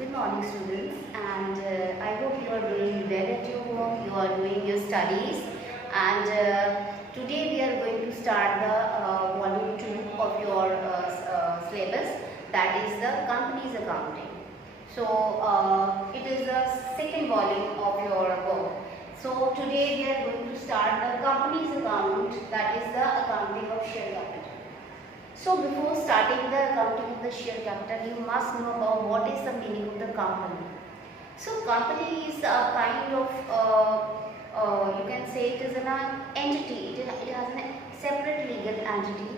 Good morning, students, and I hope you are doing well at your home. You are doing your studies, and today we are going to start the volume 2 of your syllabus, that is the company's accounting. So it is the second volume of your book. So today we are going to start the company's account, that is the accounting of share capital. So before starting the accounting of the share capital, you must know about what is the meaning of the company. So company is a kind of, you can say it is an entity, it has a separate legal entity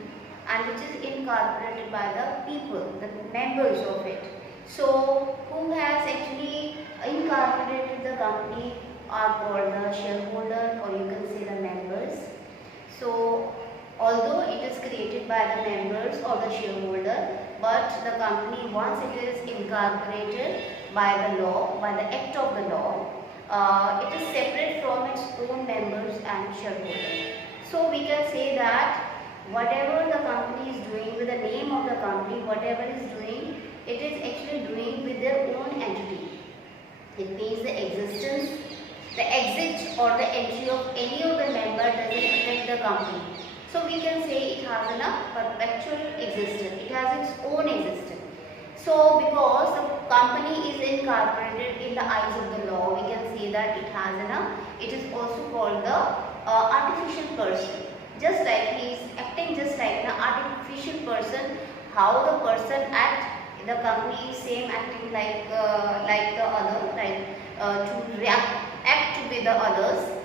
and which is incorporated by the people, the members of it. So who has actually incorporated the company are called the shareholder, or you can say the members. So although it is created by the members or the shareholder, but the company, once it is incorporated by the law, by the act of the law, it is separate from its own members and shareholders. So we can say that whatever the company is doing with the name of the company, whatever is doing, it is actually doing with their own entity. It means the existence, the exit or the entry of any of the member doesn't affect the company. So we can say it has a perpetual existence, it has its own existence. So because the company is incorporated in the eyes of the law, we can say that it is also called the artificial person. Just like he is acting just like an artificial person, how the person act, the company is same acting like the other, to act with the others.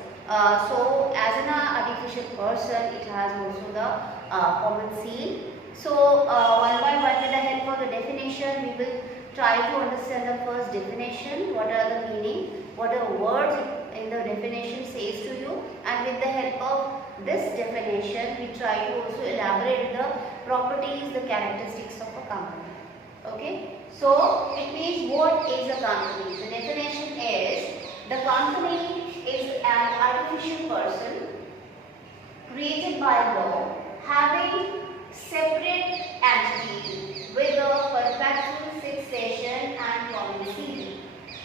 So as an artificial person, it has also the common seal. So one by one, with the help of the definition, we will try to understand the first definition, what are the meaning, what are words in the definition says to you, and with the help of this definition, we try to also elaborate the properties, the characteristics of a company. Okay, so it means what is a company? The definition is the company is an artificial person created by law having separate entity with a perpetual succession and common seal.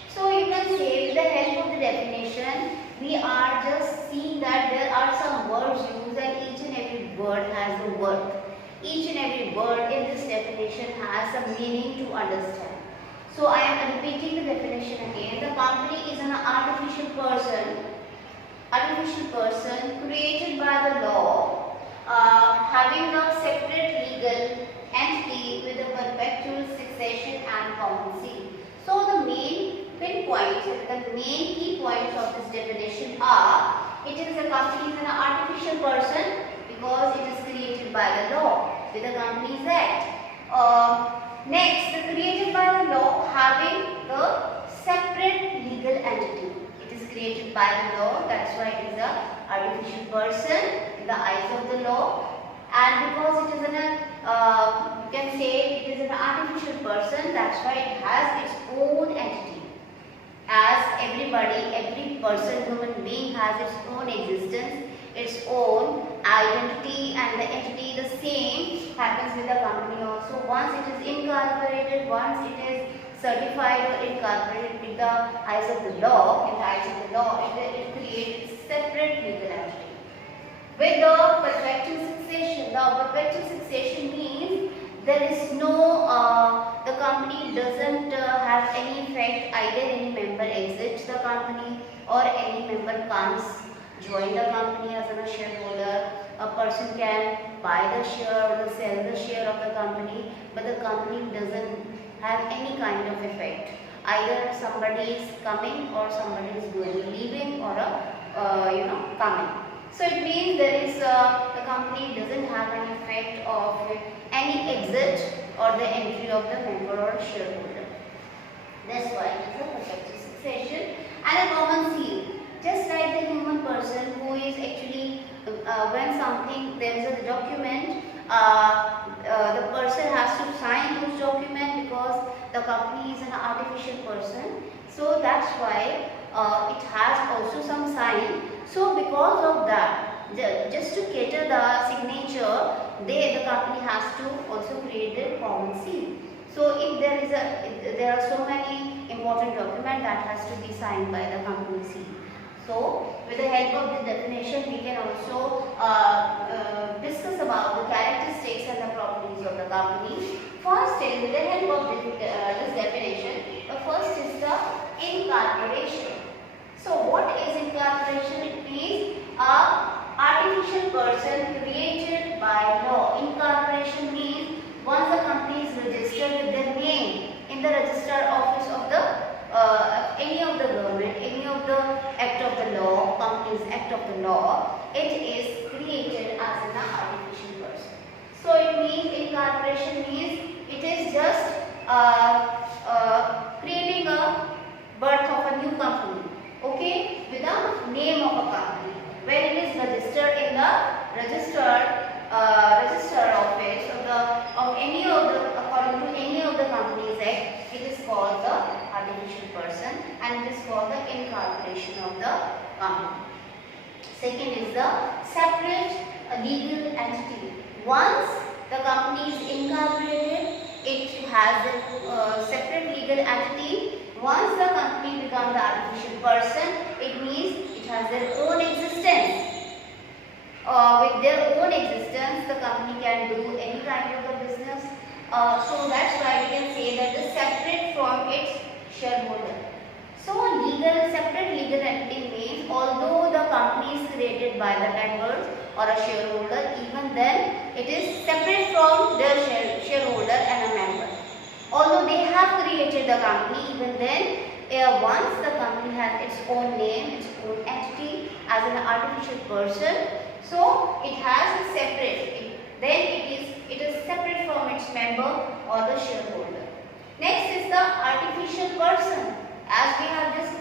So you can say with the help of the definition, we are just seeing that there are some words used and each and every word has a worth. Each and every word in this definition has a meaning to understand. So I am repeating the definition again. The company is an artificial person created by the law, having a separate legal entity with a perpetual succession and common seal. So the main pinpoints, the main key points of this definition are: it is a company is an artificial person because it is created by the law with the Companies Act. Next, the created by the law having the separate legal entity. It is created by the law, that's why it is an artificial person in the eyes of the law. And because it is you can say it is an artificial person, that's why it has its own entity. As everybody, every person, human being has its own existence, its own identity, and the entity the same happens with the company also. Once it is incorporated, once it is certified or incorporated with the eyes of the law, it creates separate legal entity. With the perpetual succession, the perpetual succession means there is no, the company doesn't have any effect, either any member exits the company or any member comes join the company as a shareholder. A person can buy the share or sell the share of the company, but the company doesn't have any kind of effect. Either somebody is coming or somebody is going, leaving or coming. So it means there is the company doesn't have an effect of any exit or the entry of the member or shareholder. That's why it is a perpetual succession and a common seal. Just like the human person who is actually, when something, there is a document, the person has to sign this document because the company is an artificial person. So that's why it has also some sign. So because of that, just to cater the signature, the company has to also create their common seal. So if there are so many important documents that has to be signed by the company CEO. So with the help of this definition, we can also discuss about the characteristics and the properties of the company. First is with the help of this definition. The first is the incorporation. So what is incorporation? It means a artificial person created by law. Incorporation means once the company is registered with their name in the registered office of the any of the government, any of the act of the law, Companies Act of the law, it is created as an artificial person. So it means incorporation means it is just creating a birth of a new company, okay, with the name of a company. When it is registered in the registered office of any of the according to any of the Companies Act, it is called the artificial person and it is called the incorporation of the company. Second is the separate legal entity. Once the company is incorporated, it has a separate legal entity. Once the company becomes the artificial person, it means it has their own existence. With their own existence, the company can do any kind of a business. So that's why we can say that it's separate from its shareholder. So separate legal entity means although the company is created by the members or a shareholder, even then it is separate from their shareholder and a member. Although they have created the company, even then once the company has its own name, its own entity as an artificial person, so it has a separate, it is separate from its member or the shareholder. Next is the artificial person. As we have just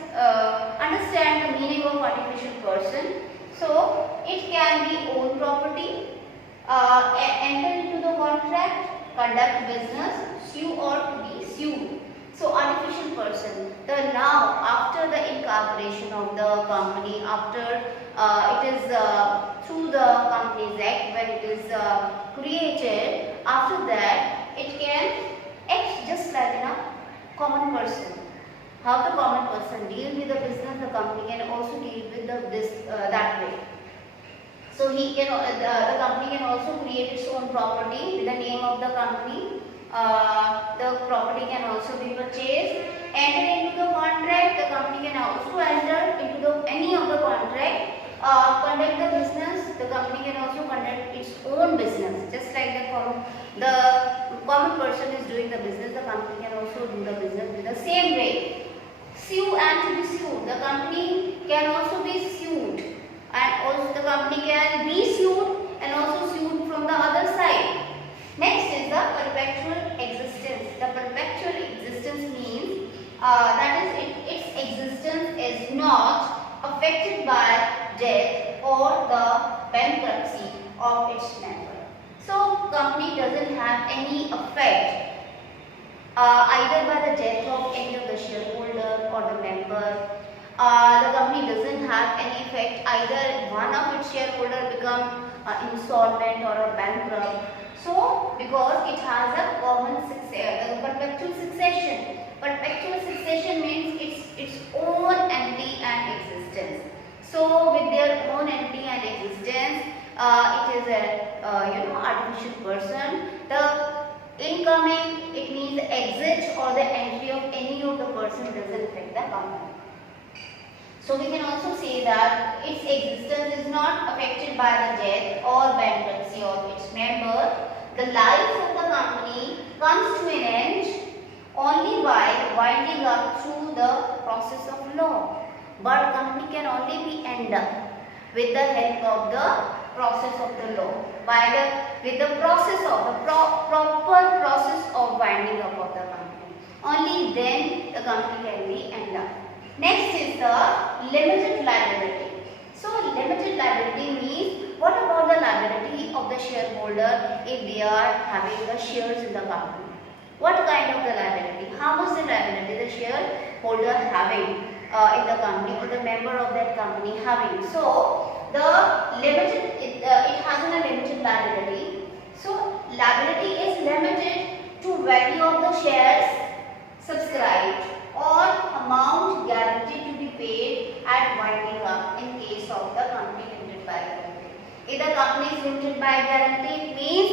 understand the meaning of artificial person, so it can be own property, enter into the contract, conduct business, sue or to be sued. So artificial person. Now after the incorporation of the company, after it is through the Companies Act, when it is created, after that it can act just like a common person. How the common person deals with the business, the company can also deal with that way. So he can, the company can also create its own property with the name of the company. The property can also be purchased. Enter into the contract. The company can also enter into any of the contract. Conduct the business. The company can also conduct its own business. Just like the common person is doing the business, the company can also do the business in the same way. Sue and to be sued. The company can also be sued, and also the company can be sued and also sued from the other side. Next is the perpetual existence. The perpetual existence means that is its existence is not affected by death or the bankruptcy of its member. So company doesn't have any effect either by the death of any of the shareholder or the member. The company doesn't have any effect either one of its shareholder become insolvent or a bankrupt. So because it has a common perpetual succession. Perpetual succession means its own entity and existence. So with their own entity and existence, it is a artificial person. The incoming, it means the exit or the entry of any of the person doesn't affect the company. So we can also say that its existence is not affected by the death or bankruptcy of its member. The life of the company comes to an end only by winding up through the process of law. But company can only be ended up with the help of the process of the law, with the process of the proper process of winding up of the company. Only then the company can be ended up. Next is the limited liability. So limited liability means what about the liability of the shareholder if they are having the shares in the company? What kind of the liability? How much the liability the shareholder having in the company or the member of that company having? So the limited, it has a limited liability. So liability is limited to value of the If the company is limited by guarantee, means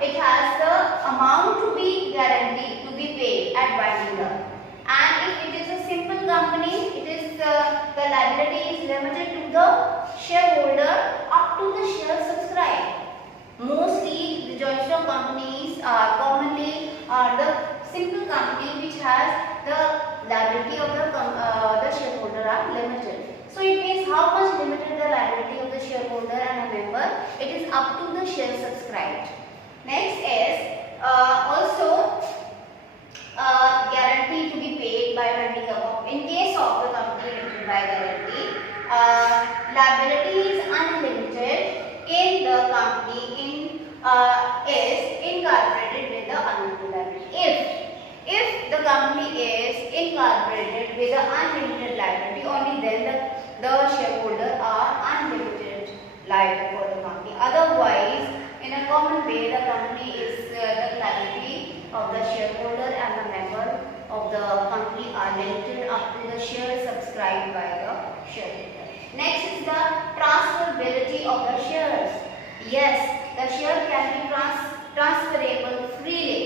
it has the amount to be guaranteed to be paid at winding up. And if it is a simple company, it is the liability is limited to the shareholder up to the share subscribed. Mostly the joint stock companies are commonly the simple company which has the liability of the shareholder are limited. So it means how much limited the liability of the shareholder and a member, it is up to the share subscribed. Next is also guarantee to be paid by winding up. In case of the company limited by guarantee, liability is unlimited in the company is incorporated with the unlimited liability. If the company is incorporated with the unlimited liability, only then the shareholder are unlimited liable for the company. Otherwise, in a common way, the company is the liability of the shareholder and the member of the company are limited up to the share subscribed by the shareholder. Next is the transferability of the shares. Yes, the share can be transferable freely.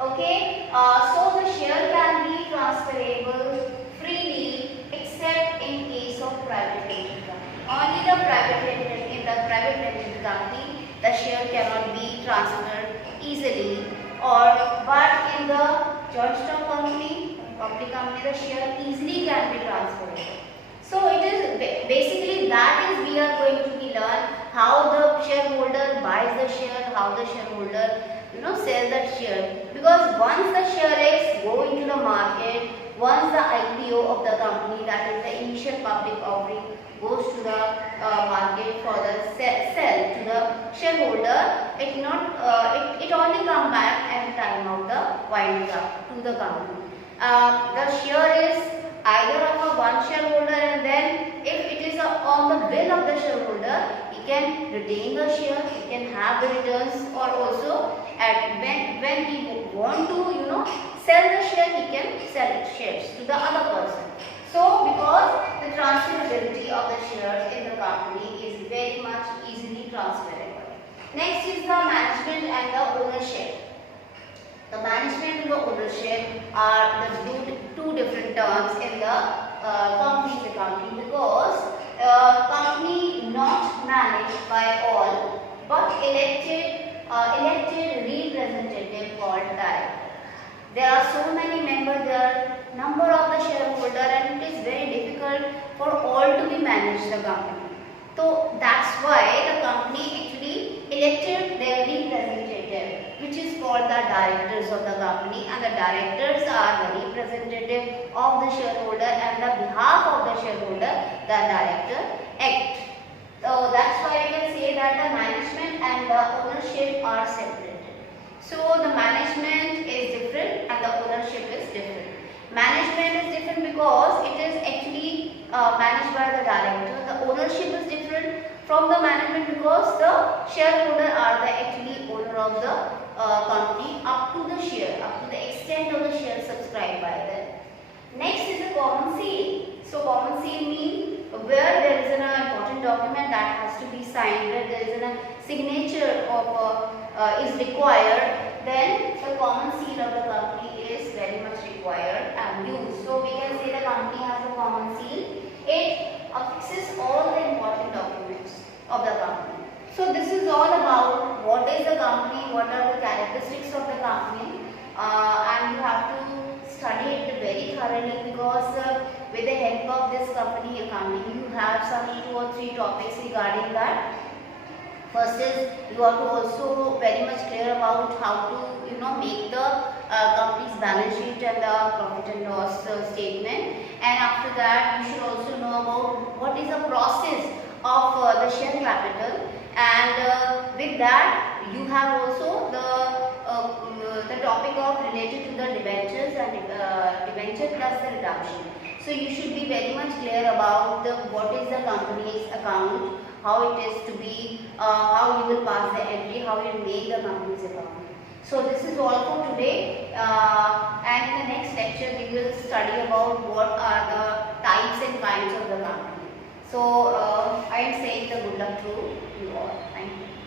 Okay, so the share can be transferable freely except in case of private limited company. Only in the private limited company, the share cannot be transferred easily. But in the joint stock company, public company, the share easily can be transferred. So it is basically that is we are going to be learn how the shareholder buys the share, how the shareholder sell that share. Because once the share is go into the market, once the IPO of the company, that is the initial public offering, goes to the market for the sell to the shareholder, it only come back at the time of the winding up to the company. The share is either of a one shareholder, and then if it is on the will of the shareholder, he can retain the share, he can have the returns, or also when he want to sell the share, he can sell shares to the other person. So because the transferability of the shares in the company is very much easily transferable. Next is the management and the ownership. The management and the ownership are the two different terms in the company's accounting, because company not managed by all but elected representative called director. There are so many members, there are number of the shareholder, and it is very difficult for all to be managed the company. So that's why the company actually elected their representative, which is called the directors of the company, and the directors are the representative of the shareholder, and the behalf of the shareholder, the director act. So that's why you can say that the management and the ownership are separated. So the management is different and the ownership is different. Management is different because it is actually managed by the director. The ownership is different from the management because the shareholder are the actually owner of the company up to the share, up to the extent of the share subscribed by them. Next is the common seal. So common seal means where there is an important document that has to be signed, where there is a signature of is required, then the common seal of the company is very much required and used. So we can say the company has a common seal. It affixes all the important documents of the company. So this is all about what is the company, what are the characteristics of the company, and you have to study it very thoroughly, because with the help of this company accounting, you have some 2 or 3 topics regarding that. First is you have to also very much clear about how to make the company's balance sheet and the profit and loss statement, and after that you should also know about what is the process of the share capital, and with that you have also the topic of related to the debentures and debenture plus the redemption. So you should be very much clear about what is the company's account, how it is to be, how you will pass the entry, how you will make the company's account. So this is all for today, and in the next lecture we will study about what are the types and kinds of the company. So I am saying the good good luck to you all. Thank you.